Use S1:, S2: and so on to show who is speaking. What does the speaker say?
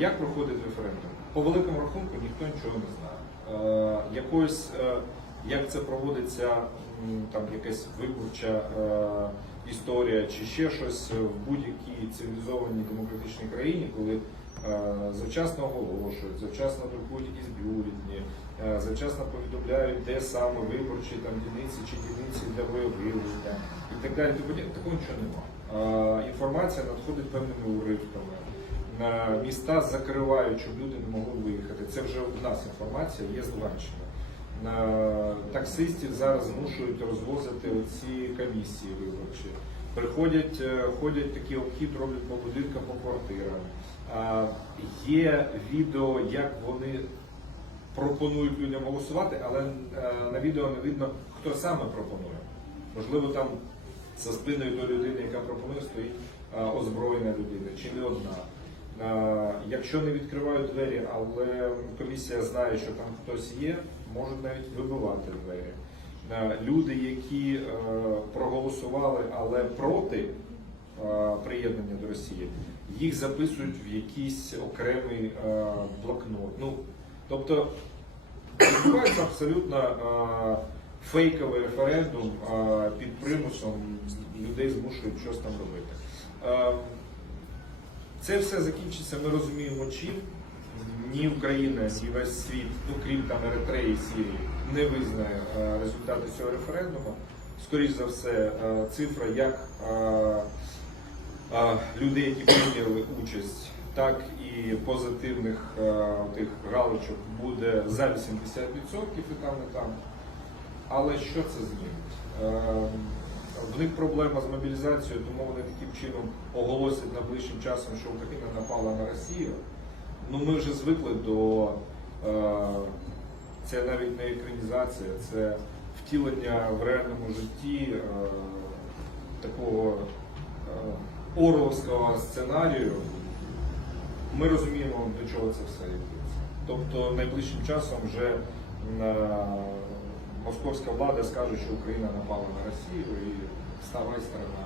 S1: Як проходить референдум? По великому рахунку ніхто нічого не знає. Е, якось, е, як це проводиться, там якась виборча е, історія чи ще щось в будь-якій цивілізованій демократичній країні, коли завчасно оголошують, завчасно друкують якісь бюлетні, завчасно повідомляють, де саме виборчі там дільниці чи дільниці для виявлення і так далі. Тобто такого нічого немає. Інформація надходить певними уривками. На міста закривають, щоб люди не могли виїхати. Це вже у нас інформація є з Луганщини. Таксистів зараз змушують розвозити оці комісії виборчі. Приходять, е, ходять такі обхід, роблять по будинкам, по квартирам. Є відео, як вони пропонують людям голосувати, але е, на відео не видно, хто саме пропонує. Можливо, там за спиною до людини, яка пропонує, стоїть е, озброєна людина чи не одна. Якщо не відкривають двері, але комісія знає, що там хтось є, можуть навіть вибивати двері. Люди, які е, проголосували, але проти приєднання до Росії, їх записують в якийсь окремий е, блокнот. Ну, тобто відбувається абсолютно е, фейковий референдум під примусом людей змушують щось там робити. Це все закінчиться, ми розуміємо, чим. Ні Україна, ні весь світ, ну крім там Еритреї, Сірії, не визнає е, результати цього референдуму. Скоріше за все, е, цифра як е, людей, які прийняли участь, так і позитивних тих галочок буде за 80% і там, і там. Але що це змінить? В них проблема з мобілізацією, тому вони таким чином оголосять найближчим часом, що Україна напала на Росію. Ну ми вже звикли до е, це навіть не екранізація, це втілення в реальному житті е, такого е, орловського сценарію. Ми розуміємо, до чого це все йдеться. Тобто найближчим часом вже московська влада скаже, що Україна напала на Росію і ставай сторона